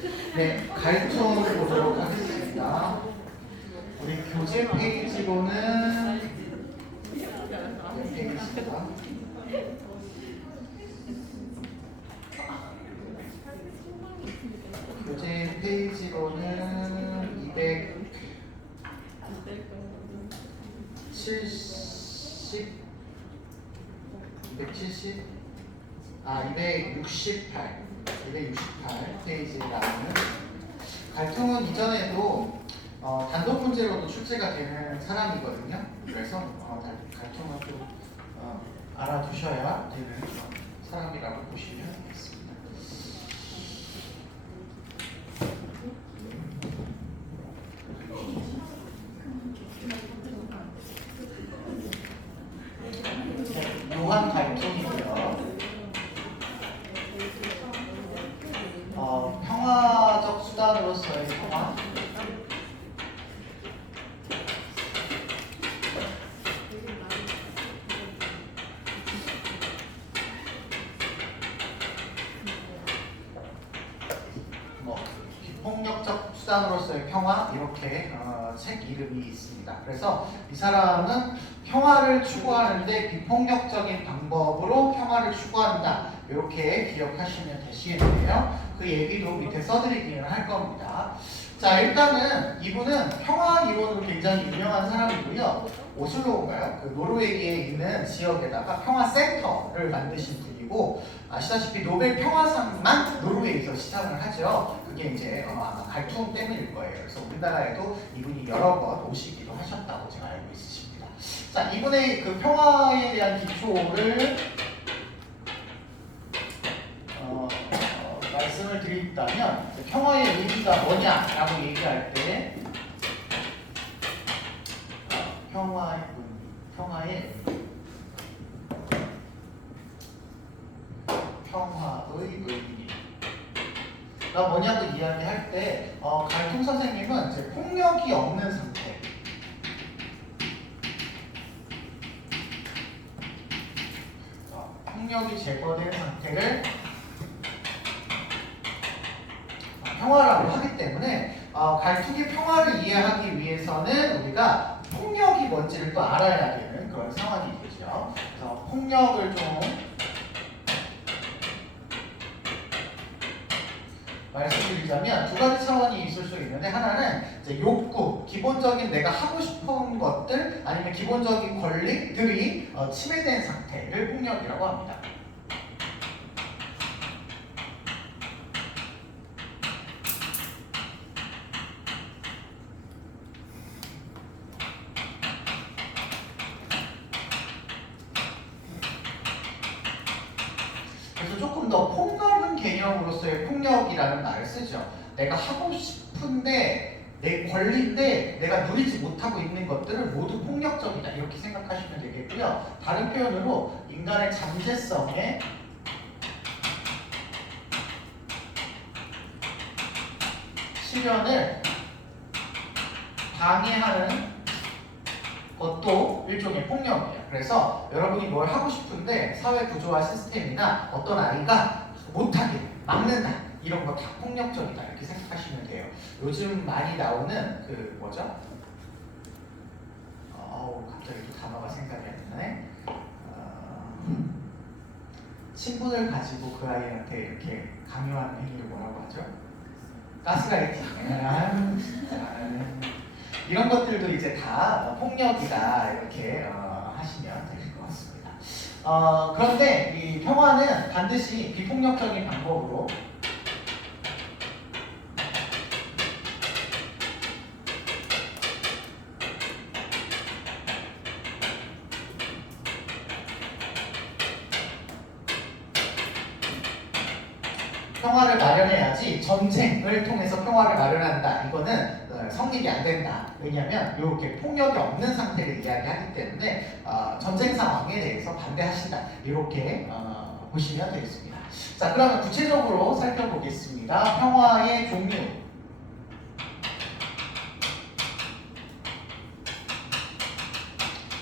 네, 갈등 보도록 하겠습니다. 우리 교재 페이지로는 몇 페이지입니다. 교재 페이지로는 270 268 페이지에 나오는 갈통은 이전에도 단독 문제로도 출제가 되는 사람이거든요. 그래서 갈통은 좀 알아두셔야 되는 사람이라고 보시면 되겠습니다. 요한 갈통이고요. 평화적 수단으로서의 평화. 비폭력적 수단으로서의 평화, 이렇게 책 이름이 있습니다. 그래서 이 사람은 평화를 추구하는데 비폭력적인 방법으로 평화를 추구한다, 이렇게 기억하시면 되시겠는데요. 그 얘기도 밑에 써드리기는 할 겁니다. 자, 일단은 이분은 평화 이론으로 굉장히 유명한 사람이고요. 오슬로인가요? 그 노르웨이에 있는 지역에다가 평화 센터를 만드신 분이고, 아시다시피 노벨 평화상만 노르웨이에서 시작을 하죠. 그게 이제 아마 갈등 때문일 거예요. 그래서 우리나라에도 이분이 여러 번 오시기도 하셨다고 제가 알고 있으십니다. 자, 이분의 그 평화에 대한 기초를 말씀을 드린다면, 평화의 의미가 뭐냐라고 얘기할 때 평화의 의미가 뭐냐고 이야기할 때 갈통 선생님은 이제 폭력이 없는 상태, 폭력이 제거된 상태를 평화라고 하기 때문에 갈등의 평화를 이해하기 위해서는 우리가 폭력이 뭔지를 또 알아야 되는 그런 상황이 되죠. 그래서 폭력을 좀 말씀드리자면 두 가지 차원이 있을 수 있는데, 하나는 이제 욕구, 기본적인 내가 하고 싶은 것들 아니면 기본적인 권리들이 침해된 상태를 폭력이라고 합니다. 그래서 조금 더 폭넓은 개념으로서의 폭력이라는 말을 쓰죠. 내가 하고 싶은데 내 권리인데 내가 누리지 못하고 있는 것들은 모두 폭력적이다, 이렇게 생각하시면 되겠고요. 다른 표현으로 인간의 잠재성에 실현을 방해하는 것도 일종의 폭력이에요. 그래서 여러분이 뭘 하고 싶은데 사회 구조와 시스템이나 어떤 아이가 못하게 막는다, 이런 거 다 폭력적이다, 이렇게 생각하시면 돼요. 요즘 많이 나오는 그 뭐죠? 갑자기 또 단어가 생각이 안 나네. 친분을 가지고 그 아이한테 이렇게 강요하는 행위를 뭐라고 하죠? 가스라이팅. 이런 것들도 이제 다 폭력이다, 이렇게 하시면 될 것 같습니다. 그런데 이 평화는 반드시 비폭력적인 방법으로 평화를 마련해야지, 전쟁을 통해서 평화를 마련한다, 이거는 성립이 안 된다. 왜냐하면 이렇게 폭력이 없는 상태를 이야기하기 때문에 전쟁 상황에 대해서 반대하신다, 이렇게 보시면 되겠습니다. 자, 그러면 구체적으로 살펴보겠습니다. 평화의 종류.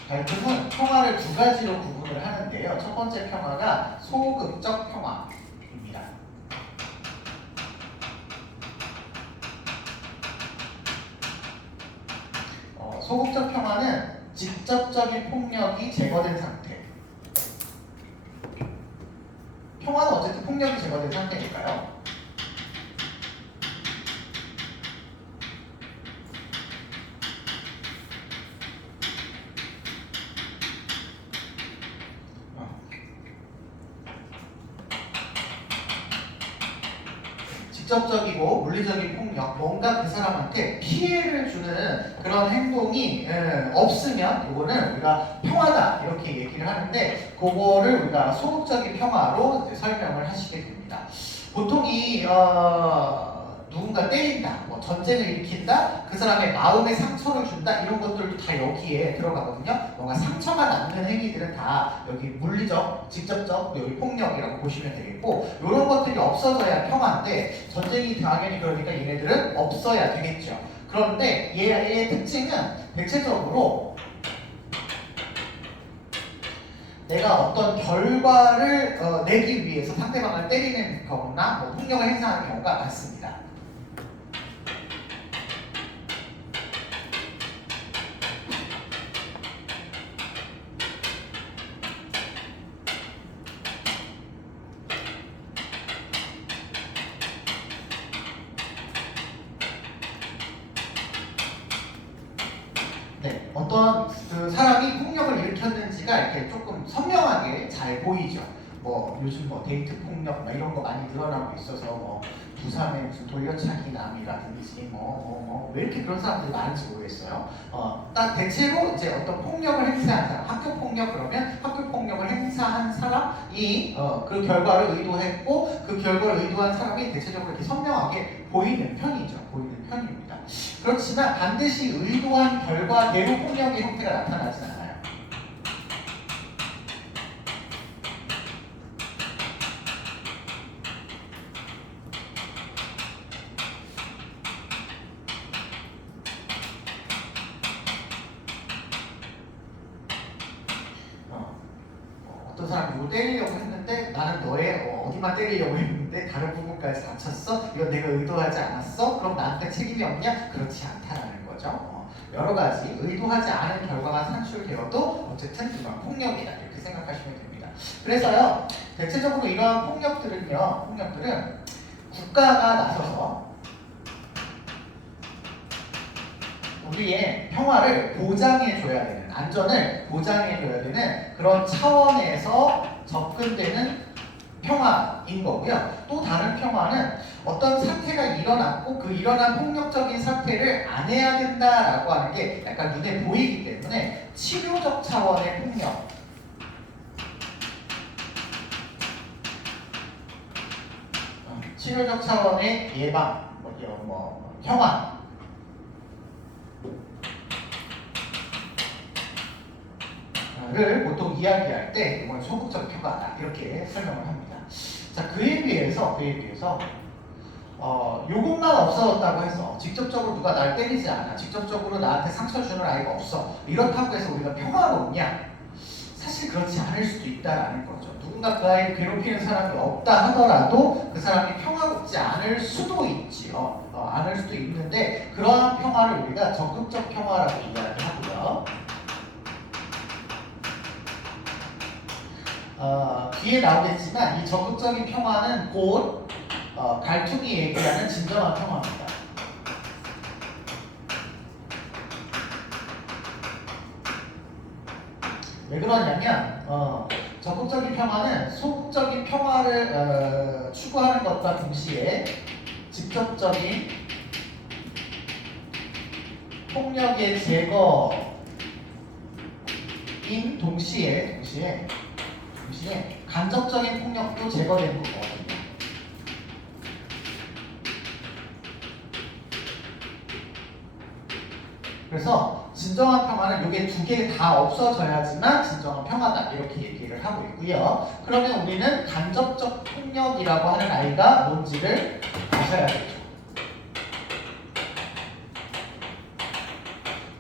갈등은 평화를 두 가지로 구분을 하는데요. 첫 번째 평화가 소극적 평화입니다. 소극적 평화는 직접적인 폭력이 제거된 상태. 평화는 어쨌든 폭력이 제거된 상태니까요. 직접적이고 물리적인 폭력, 뭔가 그 사람한테 피해를 주는 그런 행동이 없으면 이거는 우리가 평화다 이렇게 얘기를 하는데, 그거를 우리가 소극적인 평화로 설명을 하시게 됩니다. 보통 이 누군가 때린다, 뭐 전쟁을 일으킨다, 그 사람의 마음에 상처를 준다, 이런 것들도 다 여기에 들어가거든요. 뭔가 상처가 남는 행위들은 다 여기 물리적, 직접적, 여기 폭력이라고 보시면 되겠고, 이런 것들이 없어져야 평화인데, 전쟁이 당연히 그러니까 얘네들은 없어야 되겠죠. 그런데 얘의 특징은 대체적으로 내가 어떤 결과를 내기 위해서 상대방을 때리는 경우나 뭐 폭력을 행사하는 경우가 많습니다. 네, 어떤 그 사람이 폭력을 일으켰는지가 이렇게 조금 선명하게 잘 보이죠. 뭐 요즘 뭐 데이트 폭력 뭐 이런 거 많이 늘어나고 있어서 뭐 부산에 무슨 돌려차기 남이라든지 왜 이렇게 그런 사람들이 많은지 모르겠어요. 딱 대체로 이제 어떤 폭력을 행사한 사람, 학교 폭력 그러면 학교 폭력을 행사한 사람이 그 결과를 의도했고, 그 결과를 의도한 사람이 대체적으로 이렇게 선명하게 보이는 편이죠. 보이는 편입니다. 그렇지만 반드시 의도한 결과대로 폭력의 형태가 나타나진 않아요. 어떤 사람이 누구 때리려고 했는데 나는 너의 어디만 때리려고 했는데 다른 부분까지 다쳤어? 이건 내가 의도하지 않았어? 그럼 나한테 책임이 없냐? 그렇지 않다라는 거죠. 여러 가지 의도하지 않은 결과가 산출되어도 어쨌든 그건 폭력이다 이렇게 생각하시면 됩니다. 그래서요, 대체적으로 이러한 폭력들은 국가가 나서서 우리의 평화를 보장해줘야 되는, 안전을 보장해줘야 되는 그런 차원에서 접근되는 평화인 거고요. 또 다른 평화는 어떤 사태가 일어났고 그 일어난 폭력적인 사태를 안 해야 된다라고 하는 게 약간 눈에 보이기 때문에 치료적 차원의 폭력, 치료적 차원의 예방, 평화, 를 보통 이야기할 때 이건 소극적 평화다 이렇게 설명을 합니다. 자, 그에 비해서 요것만 없어졌다고 해서 직접적으로 누가 날 때리지 않아, 직접적으로 나한테 상처 주는 아이가 없어, 이렇다고 해서 우리가 평화롭냐? 사실 그렇지 않을 수도 있다라는 거죠. 누군가 그 아이를 괴롭히는 사람이 없다 하더라도 그 사람이 평화롭지 않을 수도 있지요. 않을 수도 있는데, 그러한 평화를 우리가 적극적 평화라고 이야기하고요. 뒤에 나오겠지만 이 적극적인 평화는 곧 갈퉁이 얘기하는 진정한 평화입니다. 왜 그러냐면 적극적인 평화는 소극적인 평화를 추구하는 것과 동시에 직접적인 폭력의 제거인 동시에 간접적인 폭력도 제거되는 거거든요. 그래서 진정한 평화는 이게 두 개 다 없어져야지만 진정한 평화다 이렇게 얘기를 하고 있고요. 그러면 우리는 간접적 폭력이라고 하는 아이가 뭔지를 아셔야겠죠.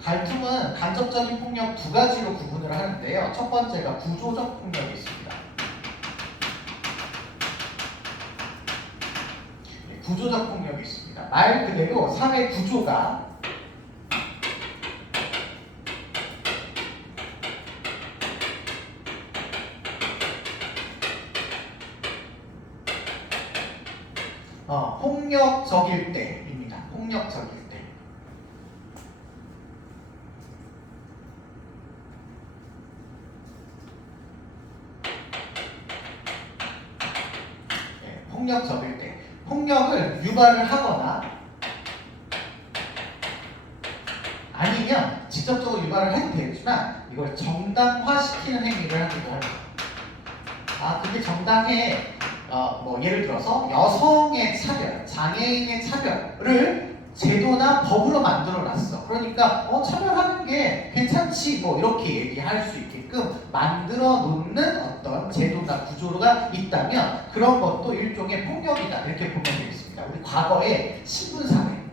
갈퉁은 간접적인 폭력 두 가지로 구분을 하는데요. 첫 번째가 구조적 폭력이 있습니다. 구조적 폭력이 있습니다. 말 그대로 사회 구조가 폭력적일 때입니다. 폭력적일 때. 네, 폭력적일 때. 폭력을 유발을 하거나 아니면 직접적으로 유발을 해도 되지만 이걸 정당화시키는 행위를 하기도 합니다. 그게 정당해. 뭐 예를 들어서 여성의 차별, 장애인의 차별을 제도나 법으로 만들어 놨어. 그러니까 차별하는 게 괜찮지 뭐 이렇게 얘기할 수 있게끔 만들어 놓는 어떤 제도나 구조가 있다면 그런 것도 일종의 폭력이다 이렇게 보면 되겠습니다. 우리 과거에 신분사회,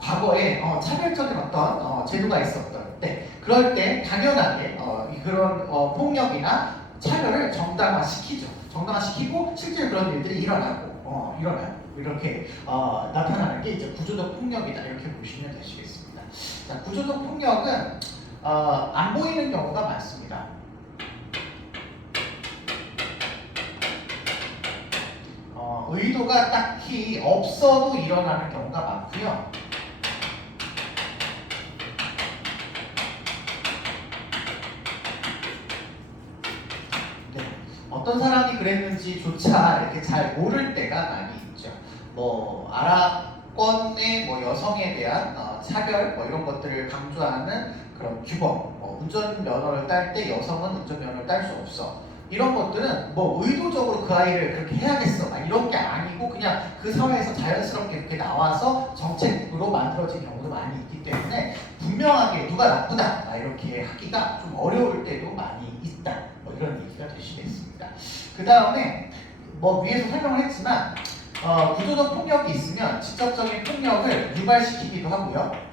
과거에 차별적인 어떤 제도가 있었던 때 그럴 때 당연하게 그런 폭력이나 차별을 정당화시키죠. 정당화시키고 실제로 그런 일들이 일어나요. 이렇게 나타나는 게 이제 구조적 폭력이다 이렇게 보시면 되시겠습니다. 자, 구조적 폭력은 안 보이는 경우가 많습니다. 의도가 딱히 없어도 일어나는 경우가 많고요. 어떤 사람이 그랬는지조차 이렇게 잘 모를 때가 많이 있죠. 뭐 아랍권의 뭐 여성에 대한 차별 뭐 이런 것들을 강조하는 그런 규범, 운전면허를 딸 때 여성은 운전면허를 딸 수 없어. 이런 것들은 뭐 의도적으로 그 아이를 그렇게 해야겠어 막 이런 게 아니고 그냥 그 사회에서 자연스럽게 이렇게 나와서 정책으로 만들어진 경우도 많이 있기 때문에 분명하게 누가 나쁘다 막 이렇게 하기가 좀 어려울 때도 많이 있다. 뭐 이런 얘기가 되시겠습니다. 그 다음에 뭐 위에서 설명을 했지만 구조적 폭력이 있으면 직접적인 폭력을 유발시키기도 하고요.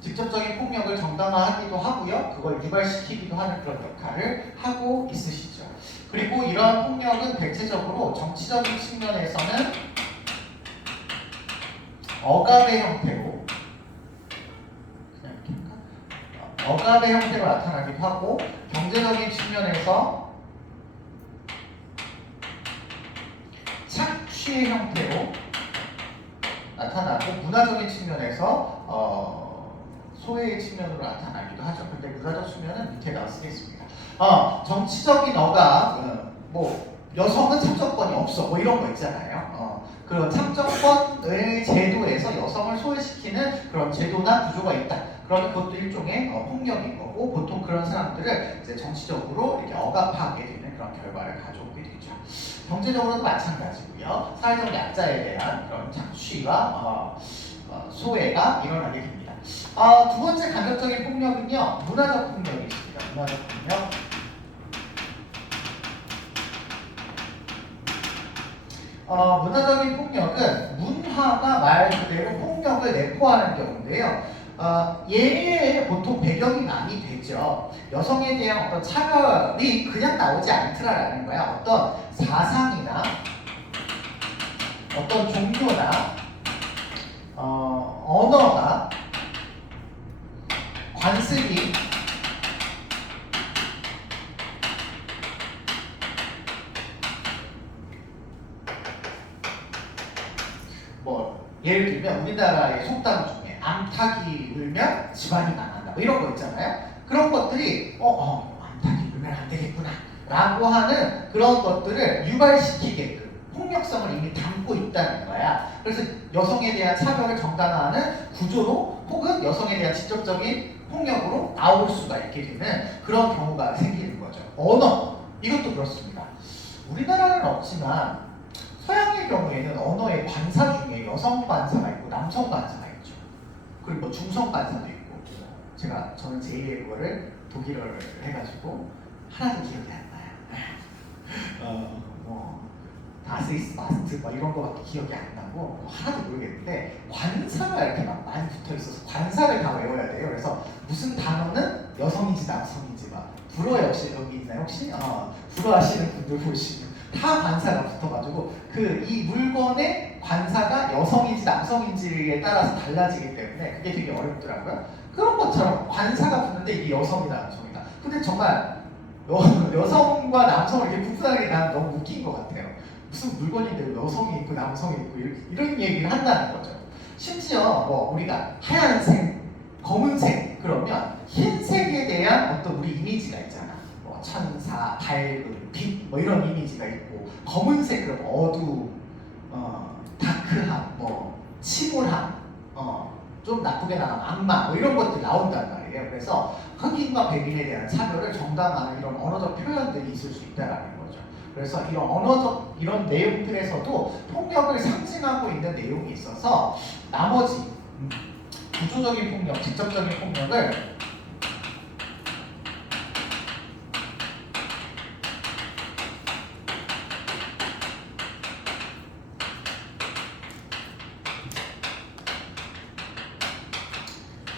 직접적인 폭력을 정당화하기도 하고요. 그걸 유발시키기도 하는 그런 역할을 하고 있으시죠. 그리고 이러한 폭력은 대체적으로 정치적인 측면에서는 억압의 형태로 억압의 형태로 나타나기도 하고 경제적인 측면에서 착취의 형태로 나타나고 문화적인 측면에서 소외의 측면으로 나타나기도 하죠. 근데 문화적 측면은 밑에 나와 쓰겠습니다. 정치적인 억압, 뭐 여성은 참정권이 없어, 뭐 이런 거 있잖아요. 그런 참정권의 제도에서 여성을 소외시키는 그런 제도나 구조가 있다. 그러면 그것도 일종의 폭력인 거고 보통 그런 사람들을 이제 정치적으로 이렇게 억압하게 되는 그런 결과를 가져오게 되죠. 경제적으로도 마찬가지고요. 사회적 약자에 대한 그런 착취와 소외가 일어나게 됩니다. 두 번째 간접적인 폭력은요, 문화적 폭력이 있습니다. 문화적 폭력. 문화적인 폭력은 문화가 말 그대로 폭력을 내포하는 경우인데요. 얘의 보통 배경이 많이 되죠. 여성에 대한 어떤 차별이 그냥 나오지 않더라라는 거야. 어떤 사상이나 어떤 종교나 언어가 관습이 뭐 예를 들면 우리나라의 속담 중에 암탉이 울면 집안이 망한다 뭐 이런 거 있잖아요. 그런 것들이 암탉이 울면 안 되겠구나 라고 하는 그런 것들을 유발시키게끔 폭력성을 이미 담고 있다는 거야. 그래서 여성에 대한 차별을 정당화하는 구조로 혹은 여성에 대한 직접적인 폭력으로 나올 수가 있게 되는 그런 경우가 생기는 거죠. 언어, 이것도 그렇습니다. 우리나라는 없지만 서양의 경우에는 언어의 관사 중에 여성 관사가 있고 남성 관사가 있죠. 그리고 뭐 중성 관사도 있고 저는 제2의 그거를 독일어를 해가지고 하나도 기억이 안 나요. 다스 이스 마스트 뭐 이런 거밖에 기억이 안 나고 하나도 모르겠는데 관사가 이렇게 막 많이 붙어 있어서 관사를 다 외워야 돼요. 그래서 무슨 단어는 여성인지 남성인지 막 불어 역시 여기 있나요 혹시? 불어 하시는 분들 보시면 타 관사가 붙어가지고 그 이 물건의 관사가 여성인지 남성인지에 따라서 달라지기 때문에 그게 되게 어렵더라고요. 그런 것처럼 관사가 붙는데 이게 여성이다 남성이다. 근데 정말 여성과 남성을 이렇게 구분하게 난 너무 웃긴 것 같아요. 무슨 물건인데 여성이 있고 남성이 있고 이런 얘기를 한다는 거죠. 심지어 뭐 우리가 하얀색, 검은색 그러면 흰색에 대한 어떤 우리 이미지가 있잖아. 뭐 천사, 밝음, 빛 뭐 이런 이미지가 있고 검은색 그럼 어두움, 다크함, 뭐 침울함, 좀 나쁘게 나가면 악마 뭐 이런 것들이 나온단 말이에요. 그래서 흑인과 백인에 대한 차별을 정당화하는 이런 언어적 표현들이 있을 수 있다라는 거죠. 그래서 이런 언어적 이런 내용들에서도 폭력을 상징하고 있는 내용이 있어서 나머지 구조적인 폭력, 직접적인 폭력을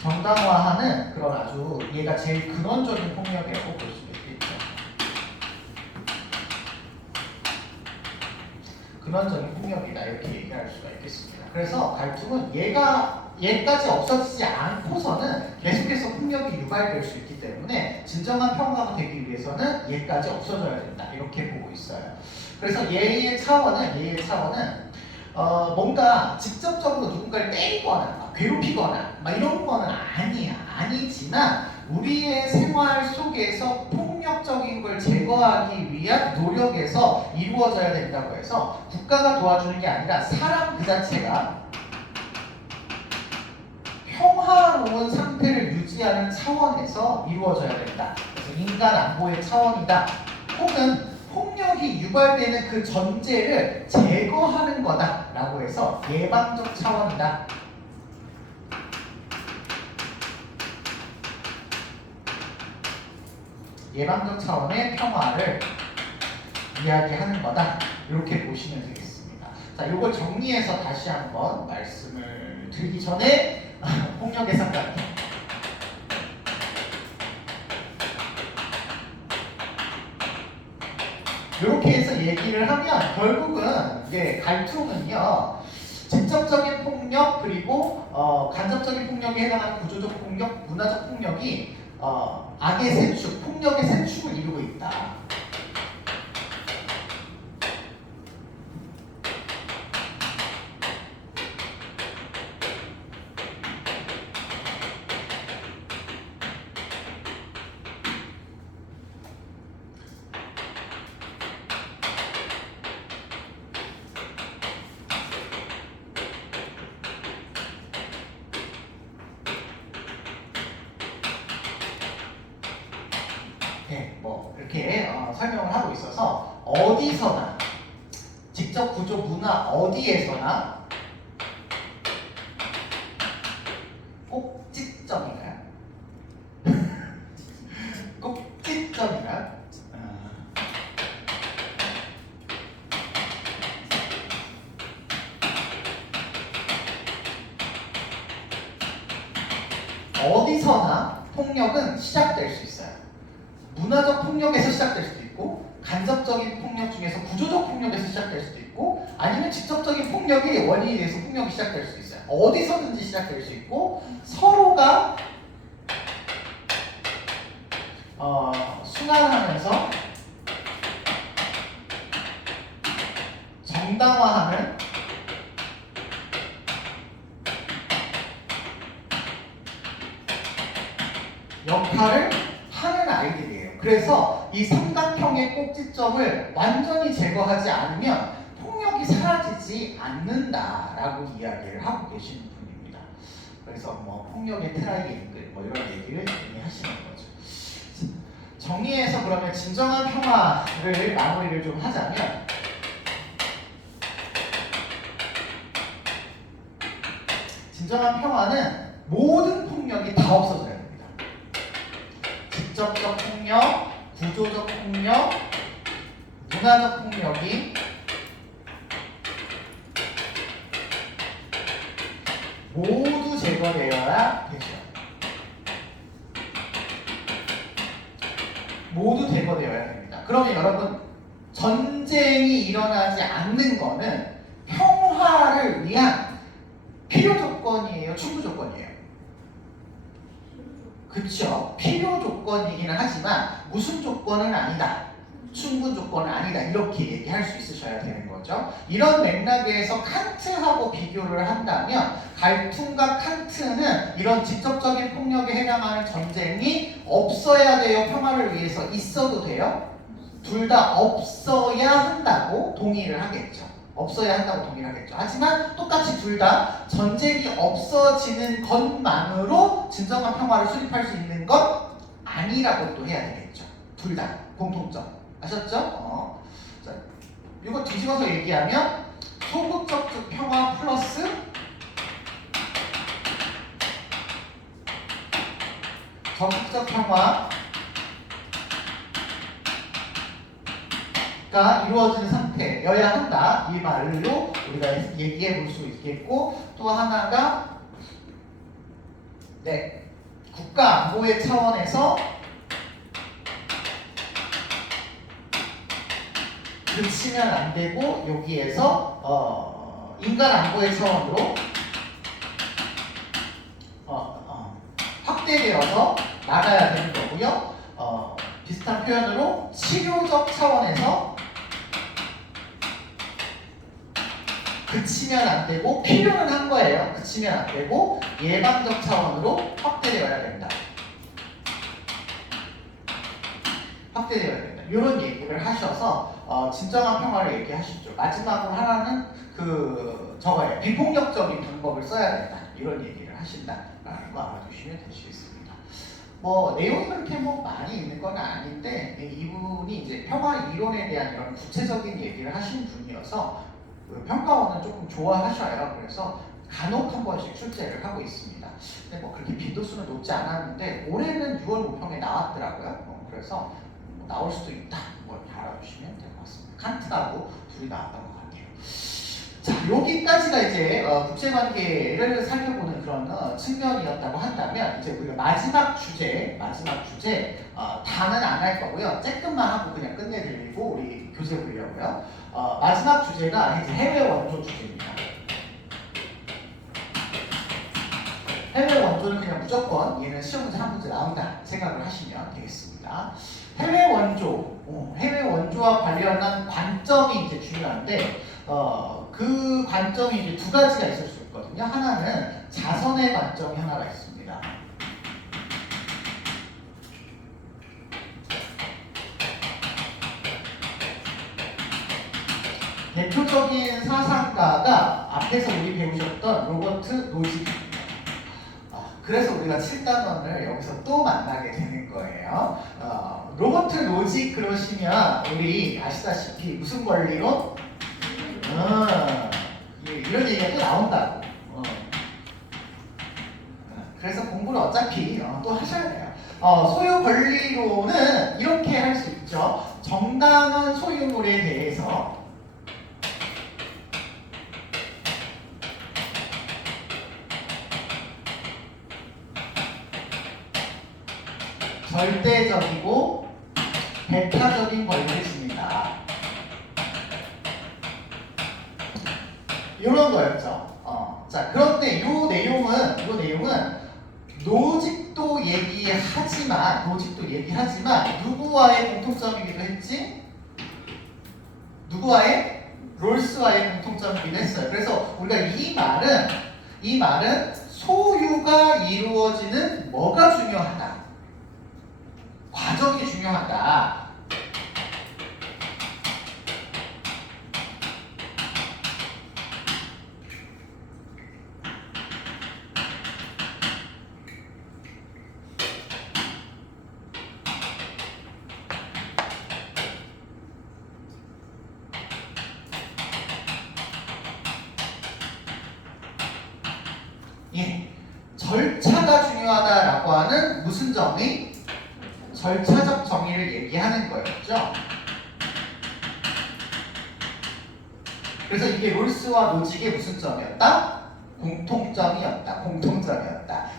정당화하는 그런 아주 얘가 제일 근원적인 폭력이라고 볼 수 있겠죠. 근원적인 폭력이다 이렇게 얘기할 수가 있겠습니다. 그래서 갈등은 얘까지 없어지지 않고서는 계속해서 폭력이 유발될 수 있기 때문에 진정한 평화가 되기 위해서는 얘까지 없어져야 된다 이렇게 보고 있어요. 그래서 얘의 차원은 뭔가 직접적으로 누군가를 때리거나 괴롭히거나 이런 거는 아니지만 우리의 생활 속에서 폭력적인 걸 제거하기 위한 노력에서 이루어져야 된다고 해서 국가가 도와주는 게 아니라 사람 그 자체가 평화로운 상태를 유지하는 차원에서 이루어져야 된다. 그래서 인간 안보의 차원이다. 혹은 폭력이 유발되는 그 전제를 제거하는 거다라고 해서 예방적 차원이다. 예방적 차원의 평화를 이야기하는 거다. 이렇게 보시면 되겠습니다. 자, 이걸 정리해서 다시 한번 말씀을 드리기 전에 폭력의 삼각형. 이렇게 해서 얘기를 하면 결국은 이게 갈등은요. 직접적인 폭력 그리고 간접적인 폭력에 해당하는 구조적 폭력, 문화적 폭력이 악의 세 축, 폭력의 세 축을 이루고 있다. 뭐 이렇게 설명을 하고 있어서 어디서나 직접 구조 문화 어디에서나 꼭지점인가요? 꼭지점인가요? 어디서나 폭력은 시작될 수 있어요. 문화적 폭력에서 시작될 수도 있고 간접적인 폭력 중에서 구조적 폭력에서 시작될 수도 있고 아니면 직접적인 폭력이 원인이 돼서 폭력이 시작될 수도 있어요. 어디서든지 시작될 수 있고 서로가 순환하면서 정당화하는 역할을 하는 아이들이에요. 그래서 이 삼각형의 꼭지점을 완전히 제거하지 않으면 폭력이 사라지지 않는다라고 이야기를 하고 계시는 분입니다. 그래서 뭐 폭력의 트라이앵글 뭐 이런 얘기를 이미 하시는 거죠. 정리해서 그러면 진정한 평화를 마무리를 좀 하자면 진정한 평화는 모든 폭력이 다 없어져야 됩니다. 직접적 폭력, 구조적 폭력, 문화적 폭력이 모두 제거되어야 되죠. 모두 제거되어야 됩니다. 그러면 여러분 전제 전쟁이 일어나지 않는 거는 평화를 위한 필요 조건이에요, 충분 조건이에요? 그쵸? 필요 조건이기는 하지만 무슨 조건은 아니다, 충분 조건은 아니다, 이렇게 얘기할 수 있으셔야 되는 거죠. 이런 맥락에서 칸트하고 비교를 한다면 갈퉁과 칸트는 이런 직접적인 폭력에 해당하는 전쟁이 없어야 돼요, 평화를 위해서? 있어도 돼요? 둘 다 없어야 한다고 동의를 하겠죠. 없어야 한다고 동의를 하겠죠. 하지만 똑같이 둘 다 전쟁이 없어지는 것만으로 진정한 평화를 수립할 수 있는 건 아니라고 또 해야 되겠죠. 둘 다 공통점. 아셨죠? 자, 이거 뒤집어서 얘기하면 소극적 평화 플러스 적극적 평화 가 이루어지는 상태여야 한다, 이 말로 우리가 얘기해 볼 수 있겠고, 또 하나가 네, 국가 안보의 차원에서 그치면 안 되고 여기에서 인간 안보의 차원으로 확대되어서 나가야 되는 거고요. 비슷한 표현으로 치료적 차원에서 그치면 안 되고, 필요는 한 거예요. 그치면 안 되고 예방적 차원으로 확대되어야 된다. 확대되어야 된다. 이런 얘기를 하셔서 진정한 평화를 얘기하시죠. 마지막으로 하나는 저거예요. 비폭력적인 방법을 써야 된다. 이런 얘기를 하신다라는 거 알아두시면 되시겠습니다. 내용이 그렇게 많이 있는 건 아닌데, 이분이 이제 평화 이론에 대한 이런 구체적인 얘기를 하신 분이어서 평가원은 조금 좋아하셔요. 그래서 간혹 한 번씩 출제를 하고 있습니다. 근데 그렇게 빈도수는 높지 않았는데 올해는 6월 모평에 나왔더라고요. 그래서 나올 수도 있다. 이렇게 알아두시면 될 것 같습니다. 칸트하고 둘이 나왔던 것 같아요. 자, 여기까지가 이제 국제관계를 살펴보는 그런 측면이었다고 한다면, 이제 우리가 마지막 주제 다는 안 할 거고요. 쬐끔만 하고 그냥 끝내드리고 우리 교재 보려고요. 마지막 주제가 이제 해외 원조 주제입니다. 해외 원조는 그냥 무조건 얘는 시험 문제 한 문제 나온다 생각을 하시면 되겠습니다. 해외 원조와 관련한 관점이 이제 중요한데, 그 관점이 이제 두 가지가 있을 수 있거든요. 하나는 자선의 관점이 하나가 있습니다. 대표적인 사상가가 앞에서 우리 배우셨던 로버트 노직입니다. 그래서 우리가 7단원을 여기서 또 만나게 되는 거예요. 로버트 노직 그러시면 우리 아시다시피 무슨 권리로? 이런 얘기가 또 나온다고. 그래서 공부를 어차피 또 하셔야 돼요. 소유 권리로는 이렇게 할 수 있죠. 정당한 소유물에 대해서 절대적이고 배타적인 권리를 줍니다. 이런 거였죠. 자, 그런데 이 내용은 노직도 얘기하지만 누구와의 공통점이기도 했지? 누구와의? 롤스와의 공통점이기도 했어요. 그래서 우리가 이 말은 소유가 이루어지는 뭐가 중요하다? 과정이 중요하다. 절차가 중요하다라고 하는 무슨 정의? 절차적 정의를 얘기하는 거였죠. 그래서 이게 롤스와 노직의 무슨 점이었다? 공통점이었다.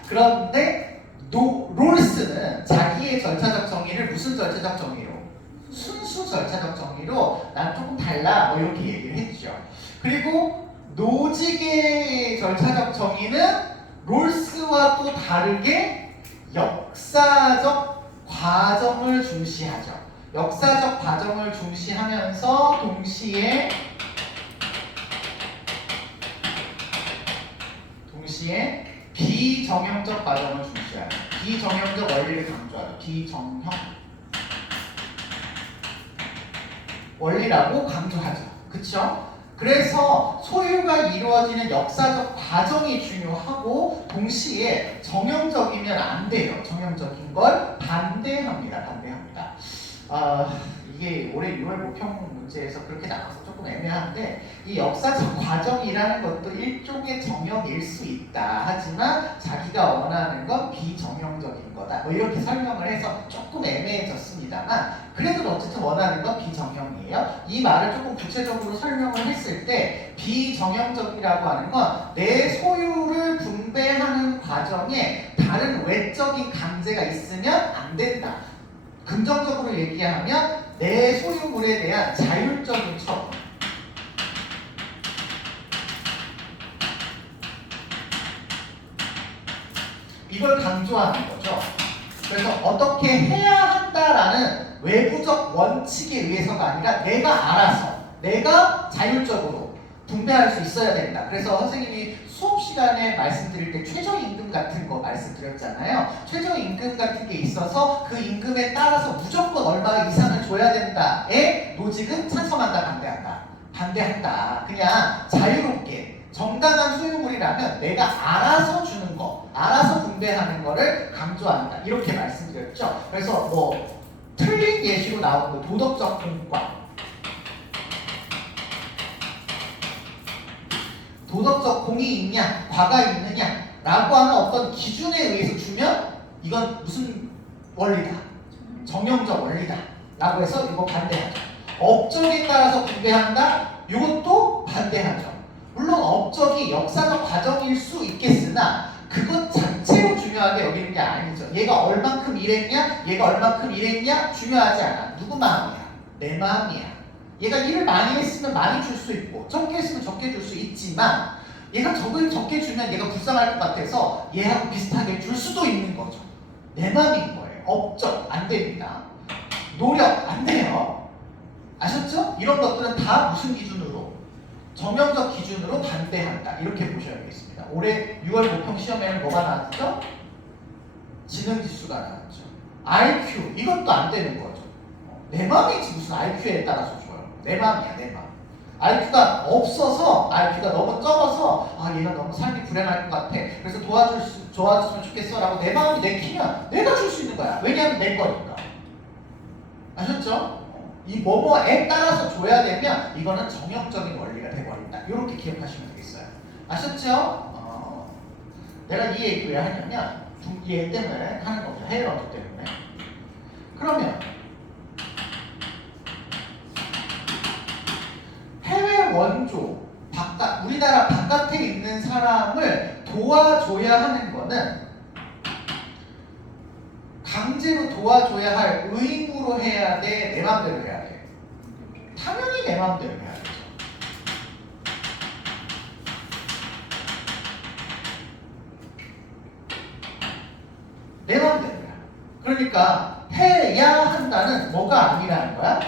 그런데 롤스는 자기의 절차적 정의를 무슨 절차적 정의로? 순수 절차적 정의로 난 조금 달라 뭐 이렇게 얘기를 했죠. 그리고 노직의 절차적 정의는 롤스와 또 다르게 역사적 과정을 중시하죠. 역사적 과정을 중시하면서 동시에 비정형적 과정을 중시하죠. 비정형적 원리를 강조하죠. 비정형 원리라고 강조하죠. 그쵸? 그래서 소유가 이루어지는 역사적 과정이 중요하고 동시에 정형적이면 안 돼요. 정형적인 걸 반대합니다. 이게 올해 6월 모평 문제에서 그렇게 나와서 조금 애매한데 이 역사적 과정이라는 것도 일종의 정형일 수 있다. 하지만 자기가 원하는 건 비정형적인 거다. 뭐 이렇게 설명을 해서 조금 애매해졌습니다만 그래도 어쨌든 원하는 건 비정형이에요. 이 말을 조금 구체적으로 설명을 했을 때 비정형적이라고 하는 건 내 소유를 분배하는 과정에 다른 외적인 강제가 있으면 안 된다. 긍정적으로 얘기하면 내 소유물에 대한 자율적인 처분. 이걸 강조하는 거죠. 그래서 어떻게 해야 한다라는 외부적 원칙에 의해서가 아니라 내가 알아서, 내가 자율적으로 분배할 수 있어야 된다. 그래서 선생님이 수업 시간에 말씀드릴 때 최저임금 같은 거 말씀드렸잖아요. 최저임금 같은 게 있어서 그 임금에 따라서 무조건 얼마 이상을 줘야 된다에 노직은 찬성한다, 반대한다. 그냥 자유롭게 정당한 소유물이라면 내가 알아서 주는 거, 알아서 분배하는 거를 강조한다. 이렇게 말씀드렸죠. 그래서 뭐 틀린 예시로 나온 거 도덕적 공과 도덕적 공이 있냐, 과가 있느냐 라고 하는 어떤 기준에 의해서 주면 이건 무슨 원리다? 정형적 원리다 라고 해서 이거 반대하죠. 업적에 따라서 분배한다? 이것도 반대하죠. 물론 업적이 역사적 과정일 수 있겠으나 그것 자체로 중요하게 여기는 게 아니죠. 얘가 얼만큼 일했냐, 얘가 얼만큼 일했냐 중요하지 않아. 누구 마음이야? 내 마음이야. 얘가 일을 많이 했으면 많이 줄 수 있고 적게 했으면 적게 줄 수 있지만 얘가 적게 주면 얘가 불쌍할 것 같아서 얘하고 비슷하게 줄 수도 있는 거죠. 내 마음인 거예요. 업적 안 됩니다. 노력 안 돼요. 아셨죠? 이런 것들은 다 무슨 기준으로? 정형적 기준으로 반대한다. 이렇게 보셔야겠습니다. 올해 6월 모평 시험에는 뭐가 나왔죠? 지능지수가 나왔죠. IQ 이것도 안 되는 거죠. 내 마음이지 무슨 IQ에 따라서 줘요. 내 마음이야, 내 마음. IQ가 없어서, IQ가 너무 적어서 얘가 너무 삶이 불행할 것 같아. 그래서 도와줬으면 좋겠어 라고 내 마음이 내키면 내가 줄 수 있는 거야. 왜냐하면 내 거니까. 아셨죠? 이 뭐뭐에 따라서 줘야 되면 이거는 정형적인 원리가 돼버린다. 이렇게 기억하시면 되겠어요. 아셨죠? 내가 이 얘기 왜 하냐면 얘 때문에 하는 거죠. 해외원조 때문에. 그러면 해외 원조, 우리나라 바깥에 있는 사람을 도와줘야 하는 거는 강제로 도와줘야 할 의무로 해야 돼? 내 맘대로 해야 돼? 당연히 내 맘대로 해야 되죠. 내 맘대로 해야. 그러니까 해야 한다는 뭐가 아니라는 거야?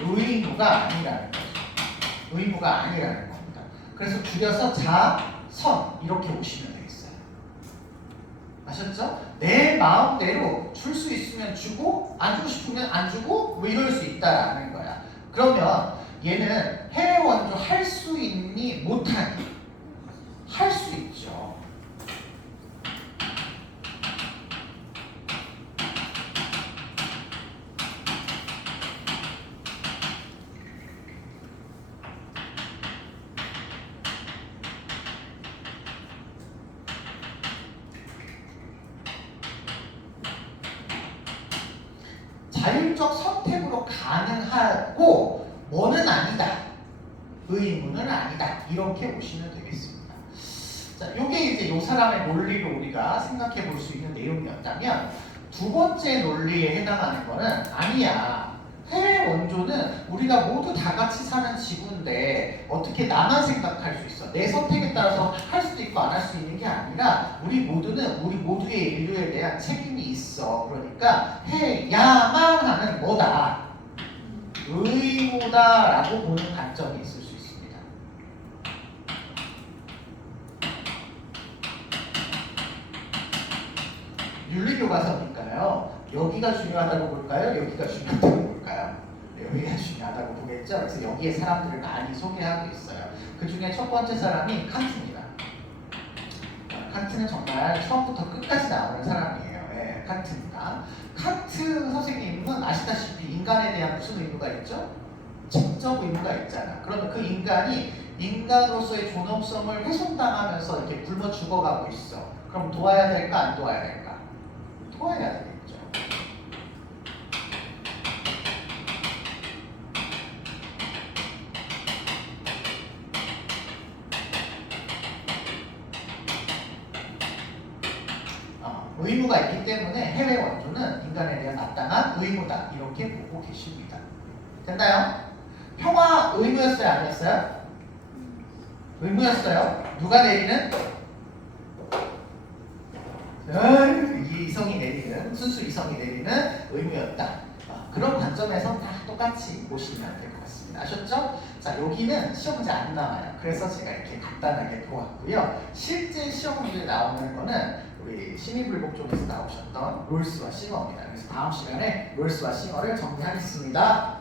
의무가 아니라는 거죠. 의무가 아니라는 겁니다. 그래서 줄여서 자선 이렇게 보시면 되겠어요. 아셨죠? 내 마음대로 줄 수 있으면 주고 안 주고 싶으면 안 주고 뭐 이럴 수 있다라는 거야. 그러면 얘는 해외 원조 할 수 있니 못하니? 할 수 있죠. 자율적 선택으로 가능하고 뭐는 아니다. 의무는 아니다. 이렇게 보시면 되겠습니다. 자, 요게 이제 요 사람의 논리로 우리가 생각해 볼 수 있는 내용이었다면 두 번째 논리에 해당하는 거는 아니야. 해외 원조는 우리가 모두 다 같이 사는 지구인데 어떻게 나만 생각할 수 있어? 내 선택에 따라서 할 수도 있고 안 할 수 있는 게 아니라 우리 모두는 우리 모두의 인류에 대한 책임이 있어. 그러니까 해야만 하는 뭐다? 의무다라고 보는 관점이 있을 수 있습니다. 윤리교과서니까요. 여기가 중요하다고 볼까요? 여기가 중요하다고 볼까요? 네, 여기가 중요하다고 보겠죠. 그래서 여기에 사람들을 많이 소개하고 있어요. 그 중에 첫 번째 사람이 칸트입니다. 칸트는 정말 처음부터 끝까지 나오는 사람이에요. 네, 칸트입니다. 칸트 선생님은 아시다시피 인간에 대한 무슨 의무가 있죠? 직접 의무가 있잖아. 그러면 그 인간이 인간으로서의 존엄성을 훼손당하면서 이렇게 굶어 죽어가고 있어. 그럼 도와야 될까 안 도와야 될까? 도와야 되겠죠. 의무가 있기 때문에 해외 원조는 인간에 대한 마땅한 의무다 이렇게 보고 계십니다. 됐나요? 평화 의무였어요? 아니었어요? 의무였어요. 누가 내리는? 이성이 내리는, 순수 이성이 내리는 의무였다. 그런 관점에서 다 똑같이 보시면 될 것 같습니다. 아셨죠? 자, 여기는 시험 문제 안 나와요. 그래서 제가 이렇게 간단하게 보았고요. 실제 시험 문제 나오는 거는 우리 심의불복 쪽에서 나오셨던 롤스와 싱어입니다. 그래서 다음 시간에 롤스와 싱어를 정리하겠습니다.